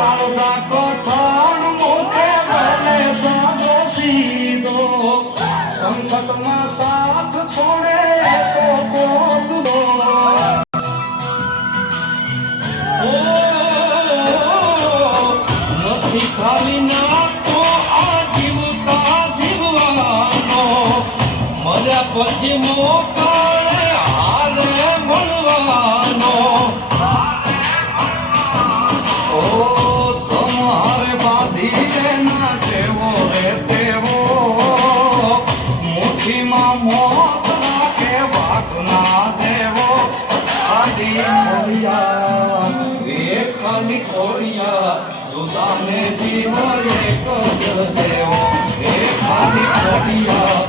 કાળજા કઠણ મુખે બને સાજો સીધો સંકટમાં સાથ છોડે તો કોકડો નથી ખાલી ના તો આ જીવતા જીવવાનો મર્યા પછી મોકાળે હારે મળવાનો ઓ સમારે બાંધી દેના જેવો રે તેવો મુઠ્ઠીમાં મોત રાખે વાઘના જેવો ખાલી ખોડિયા એ ખાલી ખોડિયા જુદાને જીવો એક જ જેવો એ ખાલી ખોડિયા